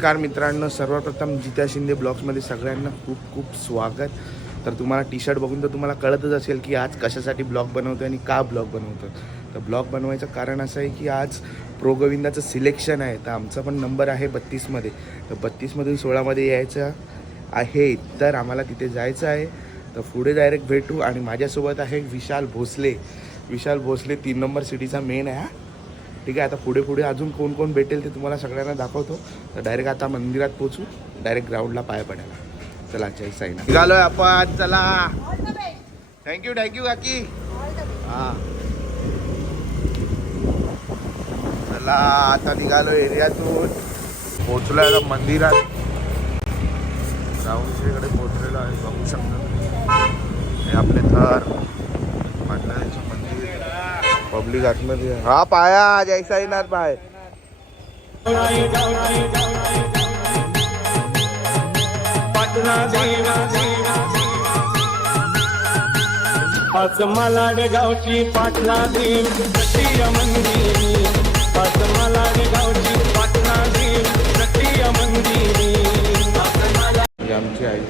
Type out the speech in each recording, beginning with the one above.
नमस्कार मित्रांनो, सर्वप्रथम जित्या शिंदे ब्लॉग्समध्ये सगळ्यांना खूप खूप स्वागत. तर तुम्हाला टी शर्ट बघून तर तुम्हाला कळतच असेल की आज कशासाठी ब्लॉग बनवतो आणि का ब्लॉग बनवतो. तर ब्लॉग बनवायचं कारण असं आहे की आज प्रो गोविंदाचं सिलेक्शन आहे. तर आमचा पण नंबर आहे 32मध्ये. तर 32मधून 16मध्ये यायचं आहे. तर आम्हाला तिथे जायचं आहे. तर पुढे डायरेक्ट भेटू. आणि माझ्यासोबत आहे विशाल भोसले. 3 नंबर सिटीचा मेन आहे. ठीक आहे, आता पुढे पुढे अजून कोण कोण भेटेल ते तुम्हाला सगळ्यांना दाखवतो. तर डायरेक्ट आता मंदिरात पोचू, डायरेक्ट ग्राउंडला पाय पडायला. चला, जय साईनाथ. निघालोय आपण, चला. थँक्यू काकी. हां, चला आता निघालो एरियातून. पोचलोय आता मंदिरात. ग्राउंडच्याकडे पोचलेलो आहे, बघू शकता. हे आपले थर मांडण्याचं मंदिर, पब्लिक आतमध्ये. हा पाया, जय साईनाथ पाय. मला गावची पाटला देव सतीय मंदिरी. मला गावची पाटला देव सतीय मंदिरी. आमची आई.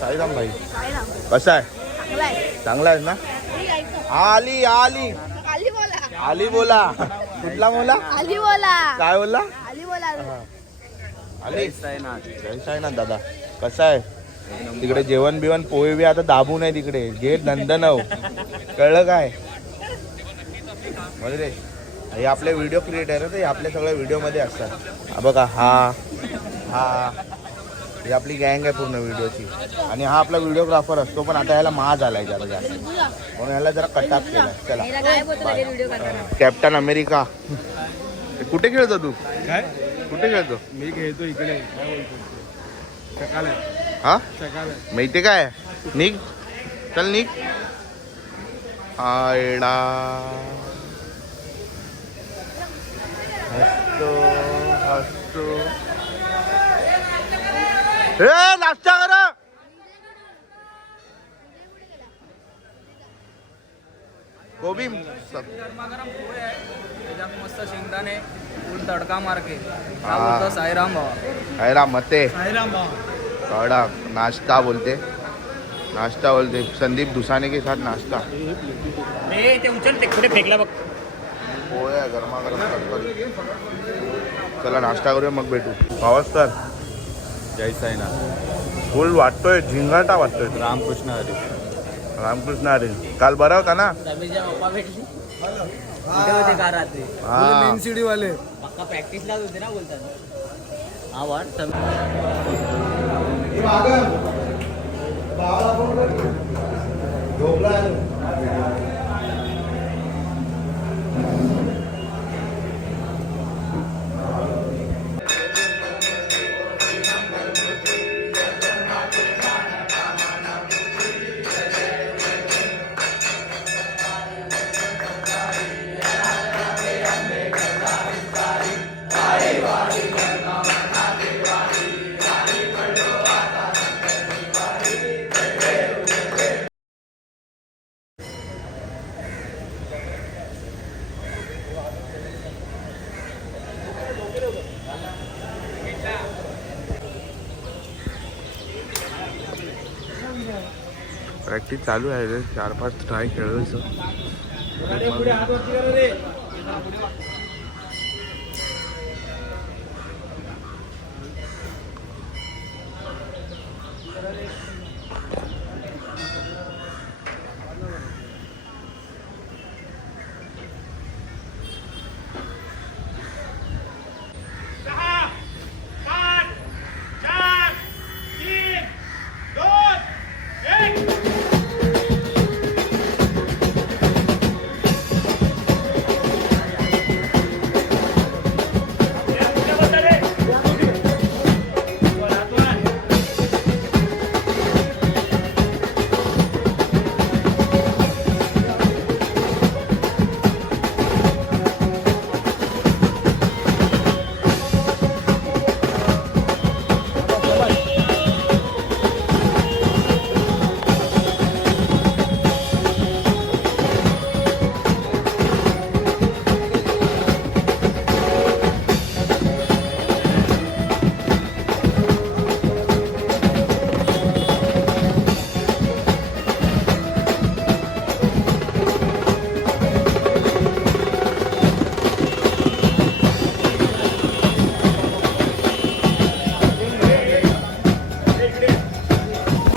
साईराम भाई, कसा आहे? चांगला आहे ना? आली आली आली बोला. कुठला बोला? आली बोला. काय बोला? आली बोला. आली. जय साईनाथ दादा, कसा आहे? तिकडे जेवण बिवण पोहे बी आता दाबू नये तिकडे. घे नंदनव, कळलं काय? रे हे आपले व्हिडिओ क्रिएटर आहे. हे आपल्या सगळ्या व्हिडिओमध्ये असतात. हा बघा, हा ही आपली गँग आहे पूर्ण व्हिडिओची. आणि हा आपला व्हिडिओग्राफर असतो, पण आता ह्याला महाग आलाय जरा जास्त, म्हणून ह्याला जरा कटाप केलाय. चला, कॅप्टन अमेरिका. कुठे खेळतो तू? काय कुठे खेळतो? मी खेळतो इकडे. काय बोलतो? सकाळ हा, सकाळ माहिती काय? निघ, चल निघ. आयडा हसतो हसतो. हे नाश्ता करा. गोबी गरमागरम पोहे आहे, त्याच्यात मस्त शेंगदाणे फुल तडका मार के. हा. बोलतो साईराम भावा. साईराम मते. साईराम भाऊ. थोड़ा नाश्ता बोलते, संदीप दुसाने के साथ नाश्ता. ते उचल ते कुठे फेकला बघ. पोहे गरमागरम. चला नाश्ता करूया, मग भेटू. पावस तर जय साईनाथ. फुल वाटतोय, झिंगाटा वाटतोय. रामकृष्ण हरी. रामकृष्ण हरी. काल बरा होता ना? रमेशच्या पप्पा भेटली कुठे होते का रात्री? हा, मेन सिटी वाले पक्का प्रॅक्टिसलाच होते ना बोलतात. हा वाट प्रॅक्टिस चालू आहे. 4-5 ट्राय खेळायचं.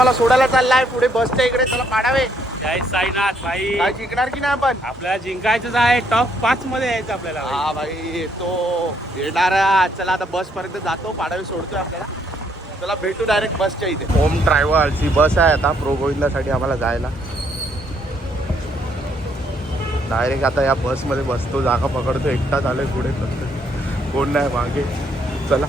आम्हाला सोडायला चाललाय पुढे बसच्या इकडे. चला पाडावे. जय साईनाथ भाई. काय जिंकणार की नाही आपण? आपल्याला जिंकायचंच आहे. टॉप 5 मध्ये यायचं आपल्याला. हा भाई तो येणार. चला आता बस पर्यंत जातो. पाडावे सोडतोय आपल्याला. चला भेटू डायरेक्ट बसच्या इथे. होम ट्रॅव्हल्स ही बस आहे आता प्रो गोविंदासाठी आम्हाला जायला. डायरेक्ट आता या बसमध्ये बसतो. जागा पकडतो. एकटाच आलोय पुढे. कोण नाही मागे. चला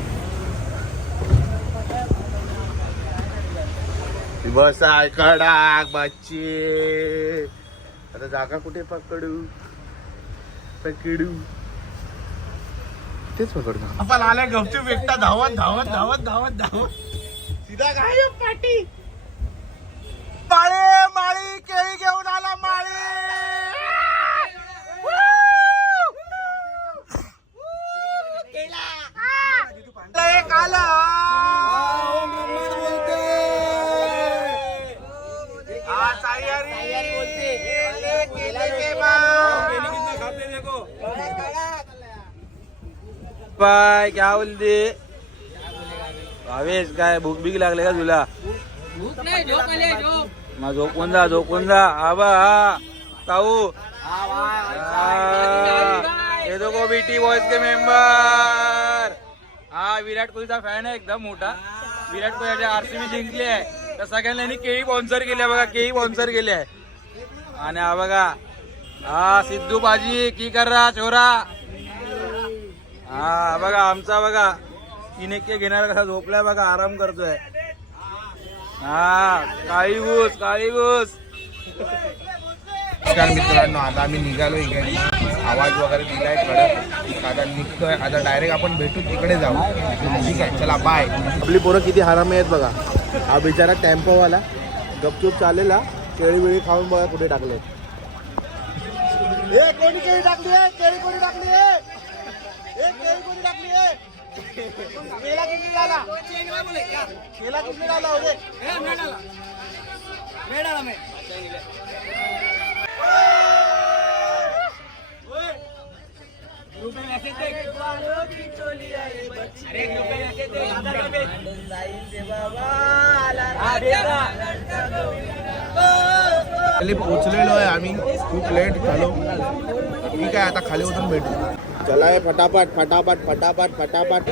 बस आहे कडाक बच्चे. आता जागा कुठे पकडू तेच पकडतो. आपण आलाय गपचूप एकटा धावत धावत धावत धावत धावत सीधा काय पाटी. माळे माळी केळी घेऊन आला. माळी एक आला. बाय क्या बोलते भावेश? काय भूक बीक लागले का तुला? मग झोपून जा आबा. ताऊ ये देखो बीटी बॉयज के मेंबर. हा विराट कोहलीचा फॅन आहे एकदम मोठा. विराट कोहली आरसीबी जिंकली आहे तर सगळ्यांनी केळी स्पॉन्सर केली आहे बघा. केळी स्पॉन्सर केली आहे. आणि हा बघा हा सिद्धू बाजी की कर रहा छोरा. हा बघा आमचा बघा 3 एक घेणार कसा झोपलाय बघा. आराम करतोय. हा काळी घुस. नमस्कार मित्रांनो. आता आम्ही निघालो इकडे. आवाज वगैरे दिलाय कडक. आता निघतोय. आता डायरेक्ट आपण भेटू तिकडे जाऊ. ठीक आहे चला बाय. आपली पोरं किती हरामी आहेत बघा. हा बिचारा टेम्पोवाला गपचूप चालेला. केळी वेळी खाऊन बघा कुठे टाकले. कोणी केळी टाकली आहे? केळी कोणी टाकली आहे? केळी कोणी टाकली आहे? केला किती झाला? केला किती झाला होते? खाली पोचलेलो आहे आम्ही. खूप लेट झालो. ठीक आहे आता खाली उतरून भेटू. चला आहे फटाफट फटाफट फटाफट फटाफट.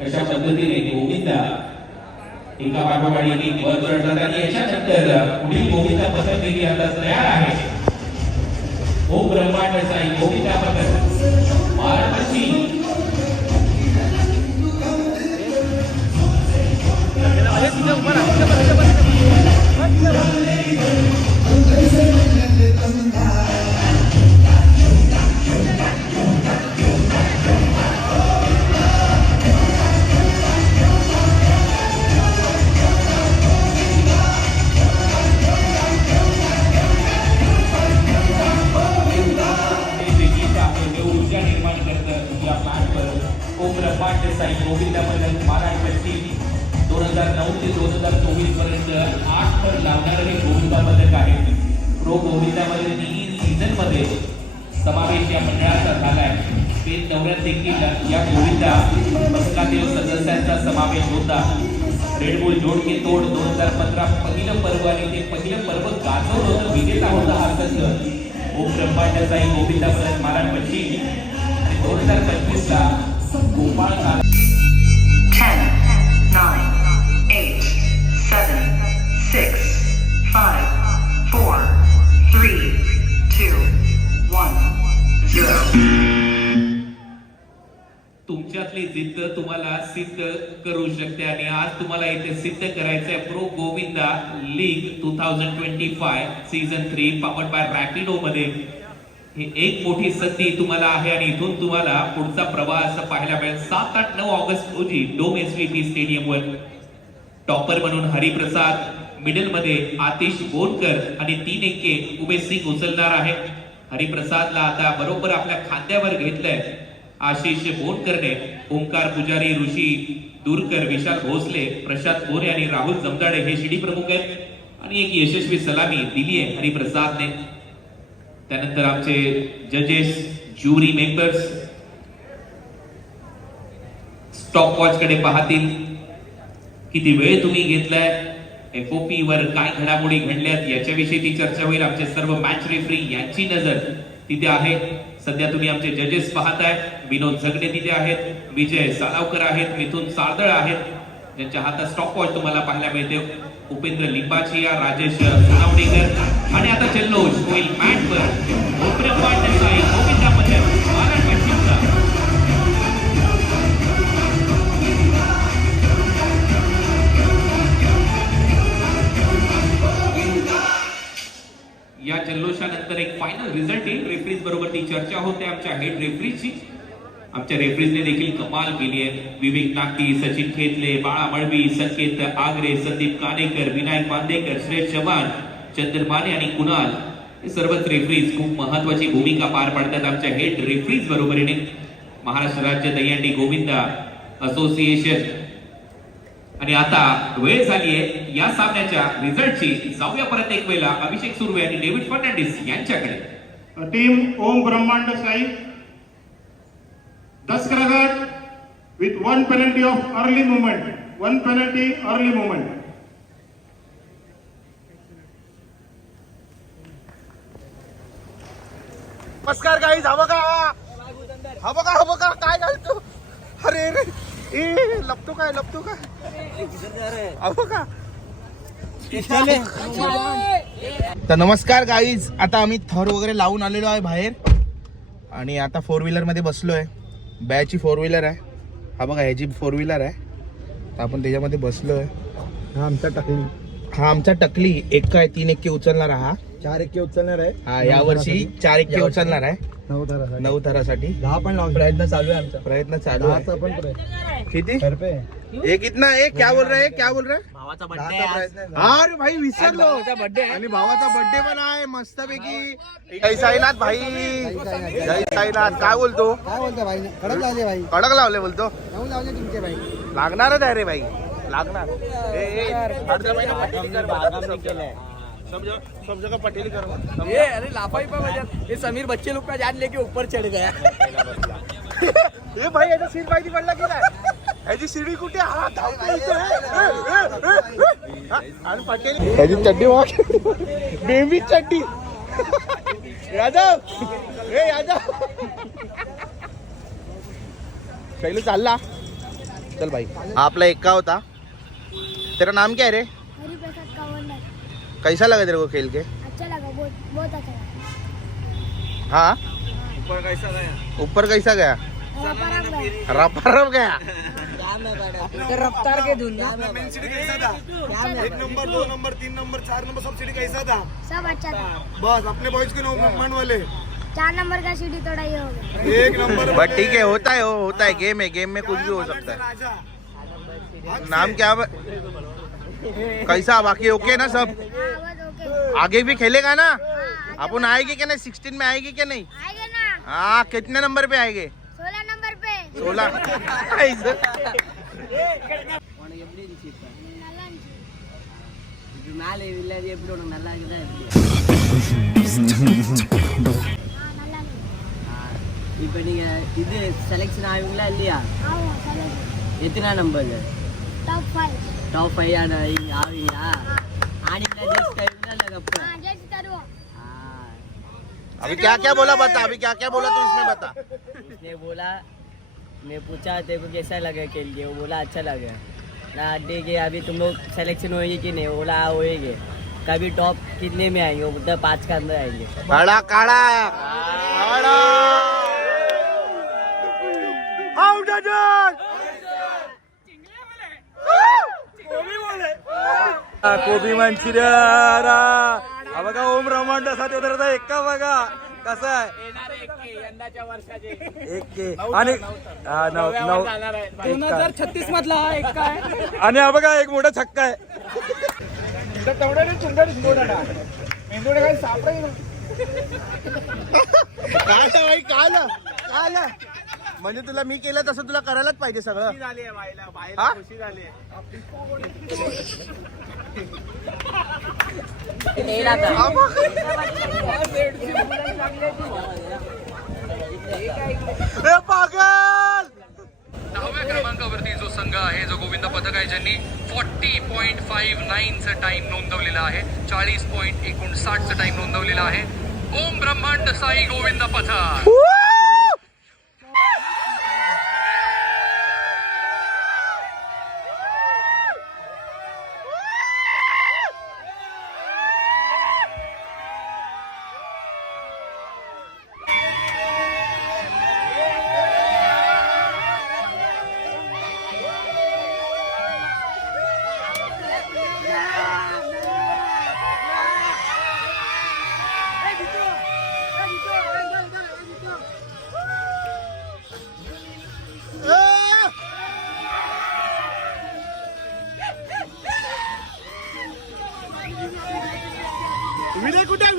कशा पद्धतीने गोविंदा एका पाठोपाठी एक वर चढतात आणि याच्यानंतर पुढील गोविंदा पथक देखील आता तयार आहे. ओम ब्रह्मांड साई गोविंदा पथक महाराष्ट्राची साई गोविंदा पथक महाराष्ट्राची 2009 ते 2024 पर्यंत 8 थर लावणारं हे गोविंदा पथक आहे. प्रो गोविंदामध्ये 3 सीझन मध्ये समावेश या मंडळाचा झालाय. ते दौऱ्यात देखील या गोविंदा पथकातील सदस्यांचा समावेश होता. रेडबुल जोड के तोड 2015 पहिलं पर्व आणि ते पहिलं पर्व गाजवलं होतं. विजेता होता हा संघ ओम ब्रह्मांड साई गोविंदा पथक महाराष्ट्राची. आणि 2025 ला गोपाळ 10, 9, 8, मधली जिद्द तुम्हाला सिद्ध करू शकते आणि आज तुम्हाला इथे सिद्ध करायचंय pro Govinda league 2025 season 3 powered by Rapido मध्ये ही एक मोठी संधी तुम्हाला आहे आणि इथून तुम्हाला पुढचा प्रवास पाहायला मिळेल. 7, 8, 9 ऑगस्ट रोजी डोम एसव्हीपी स्टेडियमवर टॉपर म्हणून हरिप्रसाद, मिडल मध्ये आतिश बोरकर आणि 3 एक्के उमेश सिंग उचलणार आहे. हरिप्रसादला आता बरोबर आपल्या खांद्यावर घेतलंय आशिष बोरकरने. ओंकार पुजारी, ऋषी दूरकर, विशाल भोसले, प्रशांत मोरे आणि राहुल जमदाडे हे शिडी प्रमुख आहेत आणि एक यशस्वी सलामी दिली आहे हरिप्रसादने. त्यानंतर आमचे जजेस, ज्युरी मेंबर्स स्टॉप वॉच कडे पाहतील. किती वेळ तुम्ही घेतलाय, एफओपी वर काय घडामोडी घडल्यात याच्याविषयी चर्चा होईल. आमचे सर्व मॅच रेफरी यांची नजर तिथे आहे. सध्या तुम्ही आमचे जजेस पाहताय. विनोद झगडे तिथे आहेत, विजय सालावकर आहेत, मिथुन साळदळ आहेत ज्यांच्या हातात स्टॉप वॉच तुम्हाला पाहायला मिळते. उपेंद्र लिंबाचिया, राजेश सोनावडेकर आणि आता जल्लोष होईल मॅटवर. गोविंदामध्ये महाराष्ट्राचा या जल्लोषानंतर एक फायनल रिझल्ट येईल. रेफरीज बरोबर ती चर्चा होते आमच्या हेड रेफरीजची. आमच्या रेफरीजने देखील कमाल केली आहे. विवेक नागटी, सचिन खेतले, बाळा मळवी, संकेत आगरे, संदीप कानेकर, विनायक बांदेकर, श्रेष्ठ चव्हाण, चंदन माने आणि कुणाल हे सर्वच रेफरीज खूप महत्वाची भूमिका पार पाडतात आमच्या हेड रेफरीज बरोबरीने. महाराष्ट्र राज्य दहीहंडी गोविंदा असोसिएशन. आणि आता वेळ झाली आहे या सामन्याच्या रिझल्टची. जाऊया परत एक वेळा अभिषेक सुर्वे आणि डेव्हिड फर्नांडिस यांच्याकडे. टीम ओम ब्रह्मांड Sai 10 cross with 1 penalty of early movement. 1 penalty early movement. नमस्कार गाईज, हा बघा काय घालतो. अरे रे ए लपतो काय बघा. तर नमस्कार गाईज, आता आम्ही थर वगैरे लावून आलेलो आहे बाहेर आणि आता 4 व्हीलर मध्ये बसलोय. बॅची 4 व्हीलर आहे. हा बघा ह्याची 4 व्हीलर आहे. तर आपण त्याच्यामध्ये बसलोय. हा आमचा टकली एक काय 3 एक्के उचलणार. हा 4 एक्के उचलणार आहे. हा यावर्षी 4 एक्के उचलणार आहे. 9 थरासाठी 10 पण लावून प्रयत्न चालू आहे आमचा. प्रयत्न चालू आहे. 10चा पण प्रयत्न. किती रुपये ये कितना है? क्या बोल रहे भावाचा बर्थडे. अरे भाई विसरलो. आणि भावाचा बर्थडे पण आहे मस्तपैकी. जय साईनाथ भाई, जय साईनाथ. काय बोलतो? काय बोलतो भाई? कडक लावले भाई. कडक लावले बोलतो. नऊ लावले तुमचे भाई. लागणारच आहे रे भाई, लागणार. सब जगह पटेली कर. ये अरे लाफाई पे वजह ये समीर बच्चे लोग का जान लेके ऊपर चढ़ गया. ए भाई याचा सीट माहिती पडला की नाही? याची सीडी कुठे? हा आणि पटेल याची चड्डी बघ, बेबी चड्डी. यादव ए यादव शैलू चालला. चल भाई, आपला एक्का होता. तेरा नाम क्या है रे? हरिप्रसाद कावंडर. कैसा लगा तेरे को खेल के? अच्छा लगा, बहुत अच्छा लगा. हाँ, ऊपर कैसा गया? ऊपर कैसा गया? रपा गया. रफ्तार के धुन ना. 1 नंबर 2 नंबर 3 नंबर 4 नंबर सब सीढ़ी कैसा था? सब अच्छा था. बस अपने बॉयज के मान वाले 4 नंबर का सीढ़ी थोड़ा ये हो गया. 1 नंबर. बट ठीक है, होता है गेम है. गेम में कुछ भी हो सकता है. राजा नाम क्या? कैसा बाकी ओके ना सब? हाँ, बस ओके. आगे भी खेलेगा ना? हाँ, अपन आएगी क्या नहीं? 16 में आएगी क्या नहीं? आएंगे ना. हाँ, कितने नंबर पे आएंगे? 16 नंबर पे. 16. இது செலக்ஷன் ஆகுங்களா இல்லையா? ஆமா, select. எத்தனை நம்பர்? Top 5. டாப் 5 ஆவீங்களா? ஆனீங்களா? ஜஸ்ட் டைம்ல இல்ல கப்? हाँ, जैसे करो. अभी क्या क्या बोला बता. अभी क्या क्या बोला तू इसमें बता. उसने बोला, मैं पूछा तेरे को कैसा लगा खेल के, वो बोला अच्छा लगा ना. ठीक है, अभी तुम लोग सिलेक्शन होएगी कि नहीं? बोला होएंगे. कभी टॉप कितने में आएंगे? वो बोलता 5 के अंदर आएंगे. काड़ा काड़ा काड़ा. आउट कोबी मंचुरियन हा बघा ओम ब्रह्मांड असा तेवढा एका बघा कसा आहे यंदाच्या वर्षाचे एक आणि हा, नऊ नऊ 2036 मधला हा एक काय आणि हा बघा एक मोठा छक्का आहे. काय भाई काय म्हणजे तुला मी केलं तसं तुला करायलाच पाहिजे सगळं. हा? ए, पागल. 10व्या क्रमांकावरती जो संघ आहे जो गोविंद पथक आहे ज्यांनी 40.59 चा टाइम नोंदवलेला आहे 40.59 चा टाइम नोंदवलेला आहे ओम ब्रह्मांड साई गोविंद पथक. विनय कुठे आहे?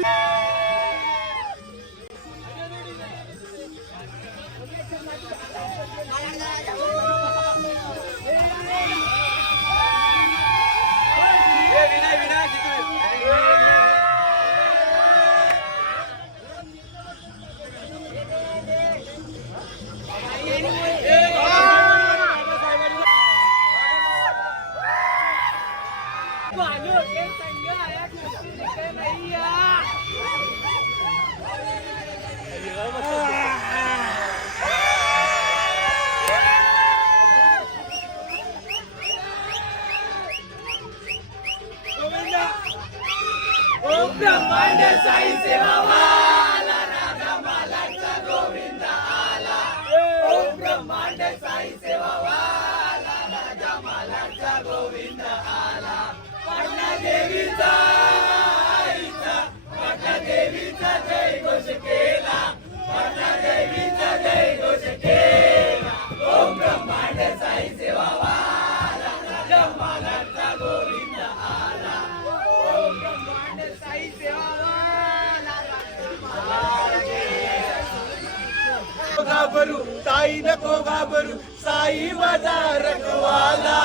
घाबरू साई नको घाबरू साई माझा रखवाला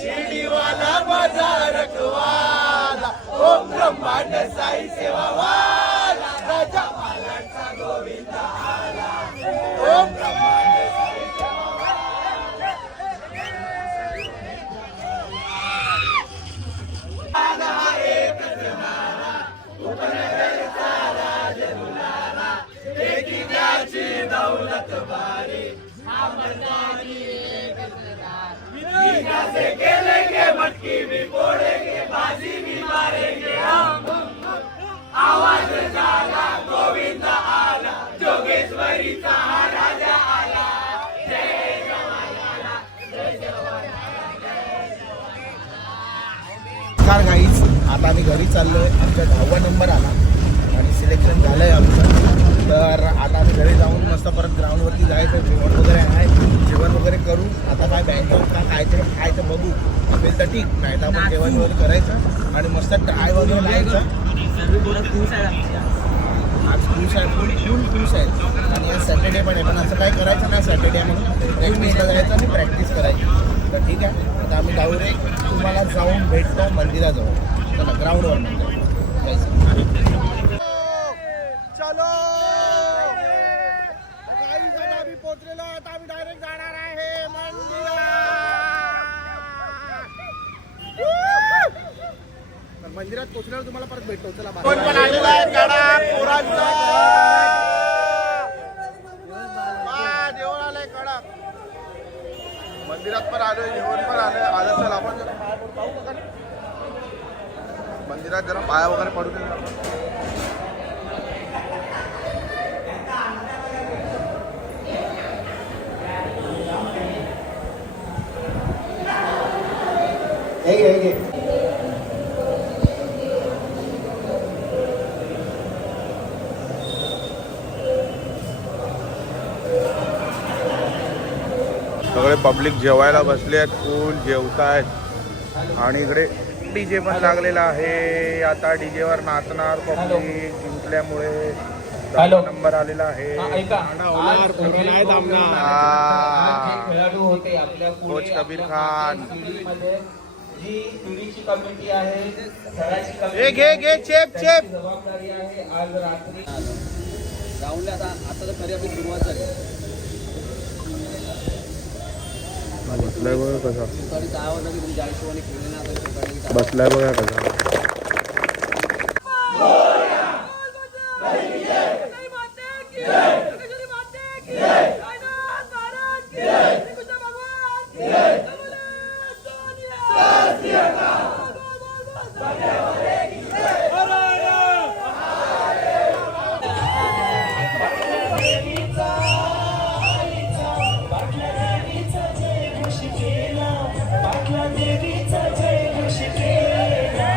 शिर्डीवाला माझा रखवाला ओम ब्रह्मांड साई सेवावाला राजा मालांचा गोविंद आला ओम ब्रह्मांड साई गाईज आता आम्ही घरी चाललोय. आमचा 10वा नंबर आला आणि सिलेक्शन झालंय आमचं. तर आता आम्ही घरी जाऊन मस्त परत ग्राउंडवरती जायचं. जेवण वगैरे आहे, जेवण वगैरे करू. आता काय बँकॉक का खायचं बघू. असेल तर ठीक, नाही तर आपण जेवण वगैरे करायचं आणि मस्त ट्राय वगैरे लावायचं. आज खुश आहे, फुल खुश आहे. आणि आज सॅटर्डे पण आहे, पण असं काय करायचं नाही सॅटर्डे म्हणून प्रॅक्टिसला जायचं आणि प्रॅक्टिस करायची. तर ठीक आहे, आता आम्ही डायरेक्ट तुम्हाला जाऊन भेटतो मंदिराजवळ. चला ग्राउंडवर चलो. आता आम्ही पोहोचलेलो. आता आम्ही डायरेक्ट जाणार आहे मंदिरात पोहोचल्यावर तुम्हाला परत भेटतो. चला पण आलेला आहे कडक पोरांचा. जेवण आलंय कडक. मंदिरात पण आलोय, जेवण पण आलंय. आलं चल आपण जरा पाया पडू. पाहू का? मंदिरात जरा पाया वगैरे पडू दे. सगळे पब्लिक जेवायला बसले आहेत, फुल जेवतायत आणि इकडे डीजे पण लागलेला आहे. आता डीजे वर नाचणार पब्लिक जिंकल्यामुळे. हॅलो. नंबर आलेला आहे. ऐका आज खेळाडू होते आपल्या कोच कबीर खान. जी पिढीची कमिटी आहे खेळाची घे घे घे चेप चेप. जबाबदारी आहे आज रात्री राऊंडला आता तर खरी आपली सुरुवात झाली. बसलाय बघा कसा. सकाळी 10 वाजता की तुम्ही 40 वाणी खेळले ना आता सकाळी बसलाय बघा कसा. देवीचा जय घोष केला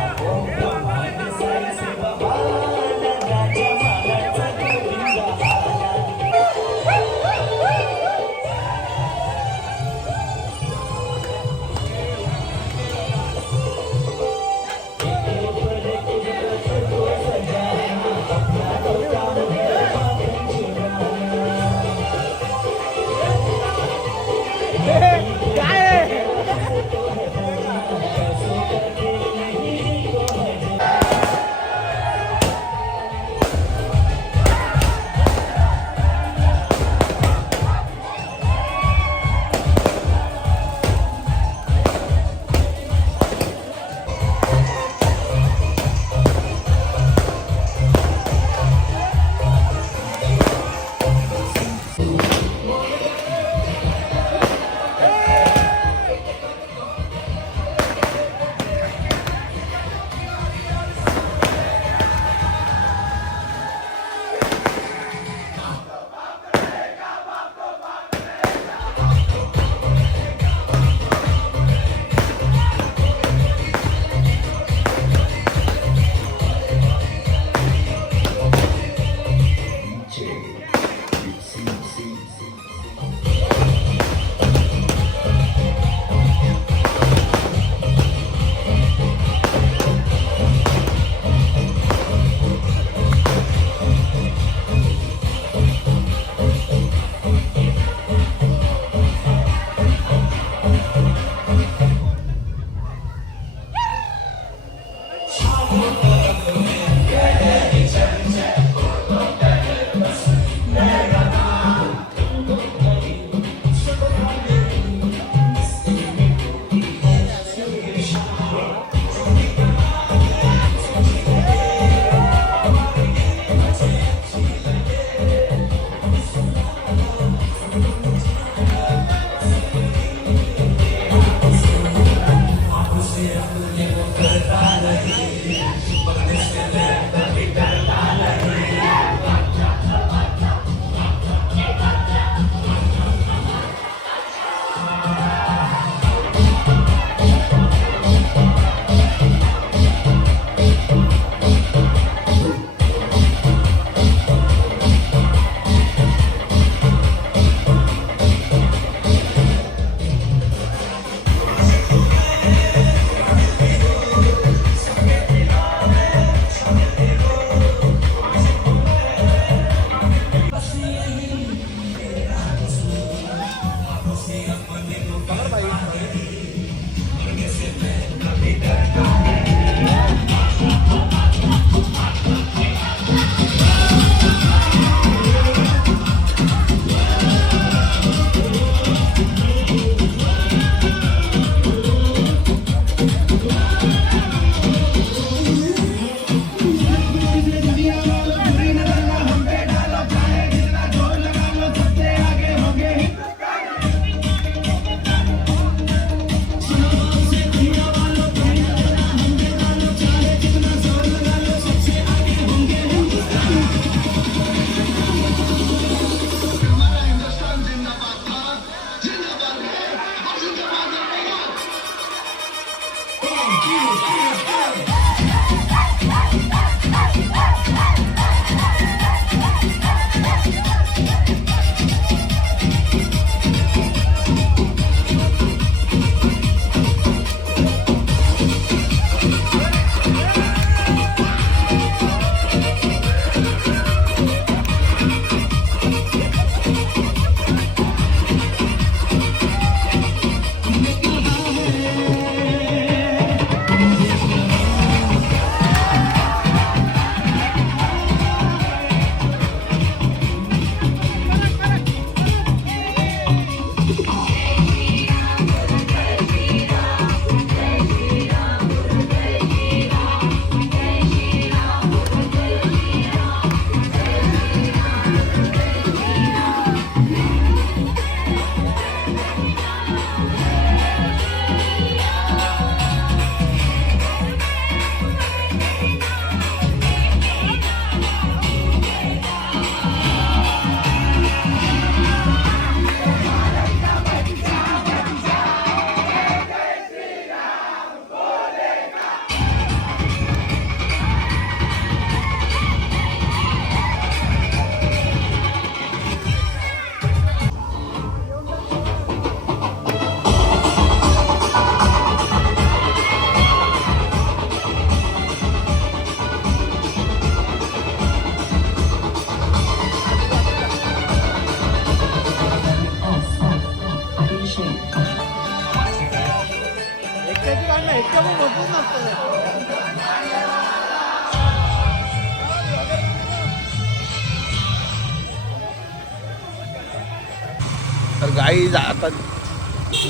काही आता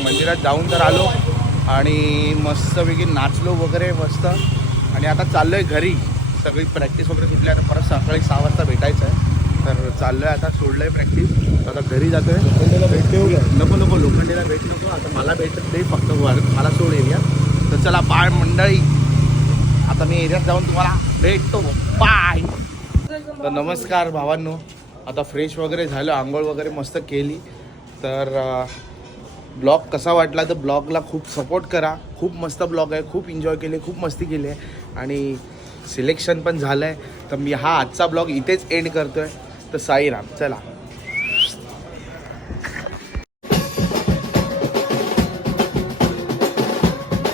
मंदिरात जाऊन तर आलो आणि मस्तपैकी नाचलो वगैरे मस्त. आणि आता चाललो आहे घरी. सगळी प्रॅक्टिस वगैरे सुटली. आता परत सकाळी 6 वाजता भेटायचं आहे. तर चाललो आहे आता, सोडलं आहे प्रॅक्टिस. आता घरी जातो आहे. लोखंडीला भेट देऊ का? नको लोखंडीला भेट नको. आता मला भेटत दे फक्त, मला सोड एरिया. तर चला बाळ मंडळी, आता मी एरियात जाऊन तुम्हाला भेटतो. बाय. तर नमस्कार भावांनो. आता फ्रेश वगैरे झालं, आंघोळ वगैरे मस्त केली. तर ब्लॉग कसा वाटला तर ब्लॉगला खूप सपोर्ट करा. खूप मस्त ब्लॉग आहे. खूप एन्जॉय केले, खूप मस्ती केली आहे आणि सिलेक्शन पण झालं आहे. तर मी हा आजचा ब्लॉग इथेच एंड करतो आहे. तर साईराम. चला.